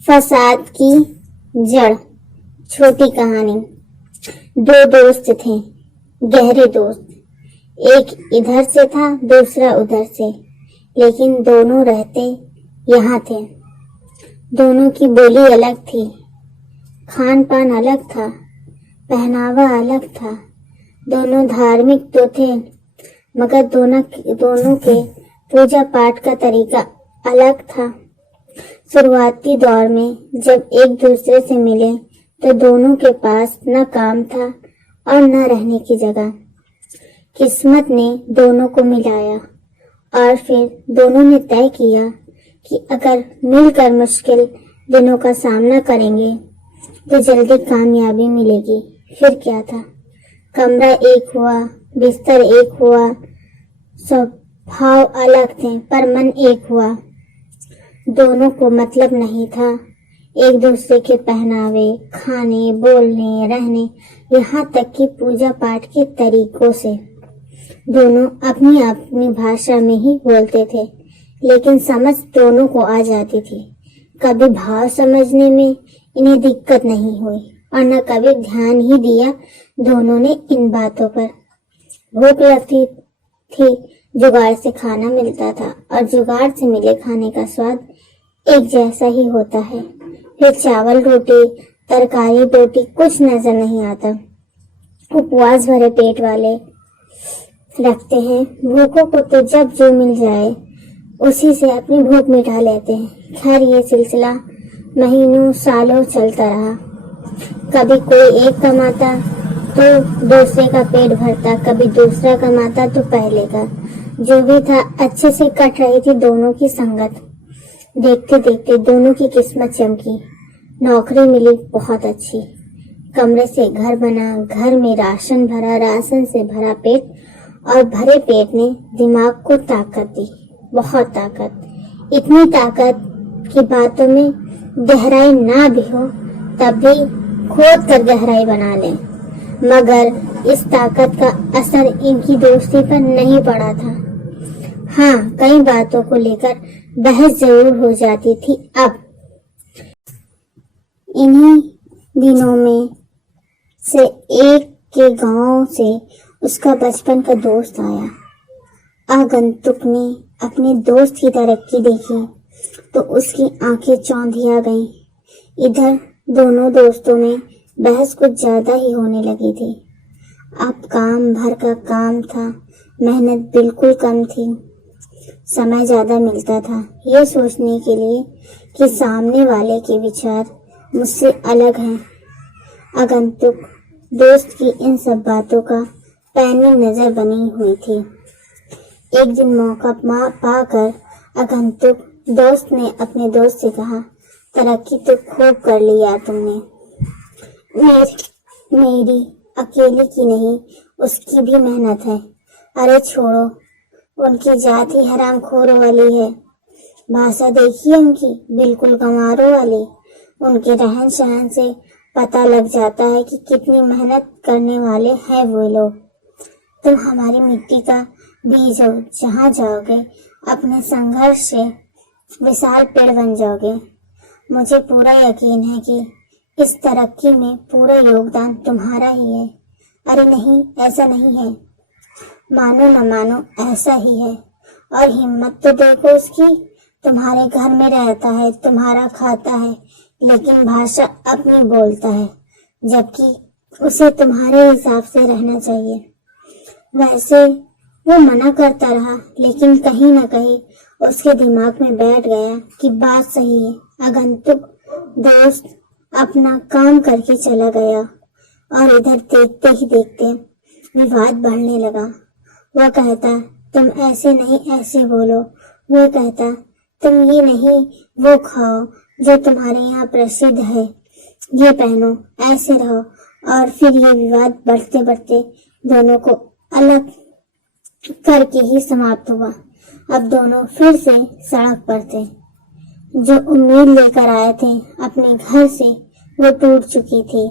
फसाद की जड़। छोटी कहानी। दो दोस्त थे, गहरे दोस्त। एक इधर से था, दूसरा उधर से, लेकिन दोनों रहते यहाँ थे। दोनों की बोली अलग थी, खान पान अलग था, पहनावा अलग था। दोनों धार्मिक तो थे, मगर दोनों के पूजा पाठ का तरीका अलग था। शुरुआती दौर में जब एक दूसरे से मिले तो दोनों के पास न काम था और न रहने की जगह। किस्मत ने दोनों को मिलाया और फिर दोनों ने तय किया कि अगर मिलकर मुश्किल दिनों का सामना करेंगे तो जल्दी कामयाबी मिलेगी। फिर क्या था, कमरा एक हुआ, बिस्तर एक हुआ, स्वभाव अलग थे पर मन एक हुआ। दोनों को मतलब नहीं था एक दूसरे के पहनावे, खाने, बोलने, रहने, यहाँ तक कि पूजा पाठ के तरीकों से। दोनों अपनी अपनी भाषा में ही बोलते थे, लेकिन समझ दोनों को आ जाती थी। कभी भाव समझने में इन्हें दिक्कत नहीं हुई और न कभी ध्यान ही दिया दोनों ने इन बातों पर। भूख लगती थी, जुगाड़ से खाना मिलता था और जुगाड़ से मिले खाने का स्वाद एक जैसा ही होता है। फिर चावल रोटी, तरकारी रोटी कुछ नजर नहीं आता। उपवास भरे पेट वाले रखते हैं, भूखों को तो जब जो मिल जाए उसी से अपनी भूख मिटा लेते हैं। खैर ये सिलसिला महीनों सालों चलता रहा। कभी कोई एक कमाता तो दूसरे का पेट भरता, कभी दूसरा कमाता तो पहले का। जो भी था अच्छे से कट रही थी दोनों की संगत। देखते देखते दोनों की किस्मत चमकी। नौकरी मिली बहुत अच्छी, कमरे से घर बना, घर में राशन भरा, राशन से भरा पेट, और भरे पेट ने दिमाग को ताकत दी, बहुत ताकत। इतनी ताकत की बातों में गहराई ना भी हो तब भी खोद कर गहराई बना लें। मगर इस ताकत का असर इनकी दोस्ती पर नहीं पड़ा था। हाँ, कई बातों को लेकर बहस जरूर हो जाती थी। अब इन्हीं दिनों में से एक के गांव से उसका बचपन का दोस्त आया। आगंतुक ने अपने दोस्त की तरक्की देखी तो उसकी आंखें चौंधिया गईं। इधर दोनों दोस्तों में बहस कुछ ज्यादा ही होने लगी थी। अब काम भर का काम था, मेहनत बिल्कुल कम थी। समय ज्यादा मिलता था ये सोचने के लिए कि सामने वाले के विचार मुझसे अलग हैं। आगंतुक दोस्त की इन सब बातों का पैनी नजर बनी हुई थी। एक दिन मौका पाकर आगंतुक दोस्त ने अपने दोस्त से कहा, तरक्की तो खूब कर ली यार तुमने। मेरी अकेले की नहीं, उसकी भी मेहनत है। अरे छोड़ो, उनकी जात ही हरामखोरों वाली है। भाषा देखिए उनकी, बिल्कुल गंवारों वाली। उनके रहन सहन से पता लग जाता है कि कितनी मेहनत करने वाले हैं वो लोग। तुम हमारी मिट्टी का बीज हो, जहाँ जाओगे अपने संघर्ष से विशाल पेड़ बन जाओगे। मुझे पूरा यकीन है कि इस तरक्की में पूरा योगदान तुम्हारा ही है। अरे नहीं, ऐसा नहीं है, मानो न मानो ऐसा ही है। और हिम्मत तो देखो उसकी, तुम्हारे घर में रहता है, तुम्हारा खाता है, लेकिन भाषा अपनी बोलता है, जबकि उसे तुम्हारे हिसाब से रहना चाहिए। वैसे वो मना करता रहा, लेकिन कहीं न कहीं उसके दिमाग में बैठ गया कि बात सही है। आगंतुक दोस्त अपना काम करके चला गया और इधर देखते ही देखते विवाद बढ़ने लगा। वो कहता, तुम ऐसे नहीं ऐसे बोलो। वो कहता, तुम ये नहीं वो खाओ जो तुम्हारे यहाँ प्रसिद्ध है, ये पहनो, ऐसे रहो। और फिर ये विवाद बढ़ते बढ़ते दोनों को अलग करके ही समाप्त हुआ। अब दोनों फिर से सड़क पर थे। जो उम्मीद लेकर आए थे अपने घर से, वो टूट चुकी थी।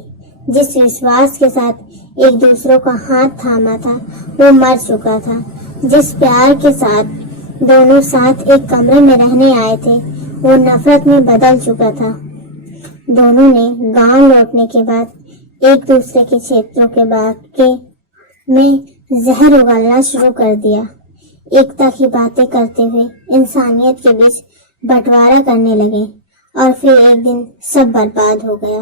जिस विश्वास के साथ एक दूसरों का हाथ थामा था, वो मर चुका था। जिस प्यार के साथ दोनों साथ एक कमरे में रहने आए थे, वो नफरत में बदल चुका था। दोनों ने गांव लौटने के बाद एक दूसरे के क्षेत्रों के बाग में जहर उगलना शुरू कर दिया। एकता की बातें करते हुए इंसानियत के बीच बंटवारा करने लगे और फिर एक दिन सब बर्बाद हो गया।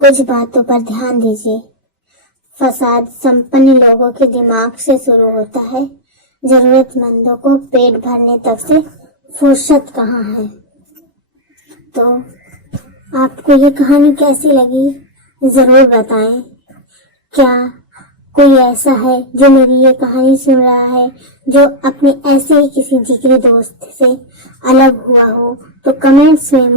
कुछ बातों पर ध्यान दीजिए। फसाद संपन्न लोगों के दिमाग से शुरू होता है, जरूरतमंदों को पेट भरने तक से फुर्सत कहाँ है। तो आपको ये कहानी कैसी लगी जरूर बताएं। क्या कोई ऐसा है जो मेरी ये कहानी सुन रहा है, जो अपने ऐसे ही किसी जिगरी दोस्त से अलग हुआ हो, तो कमेंट्स में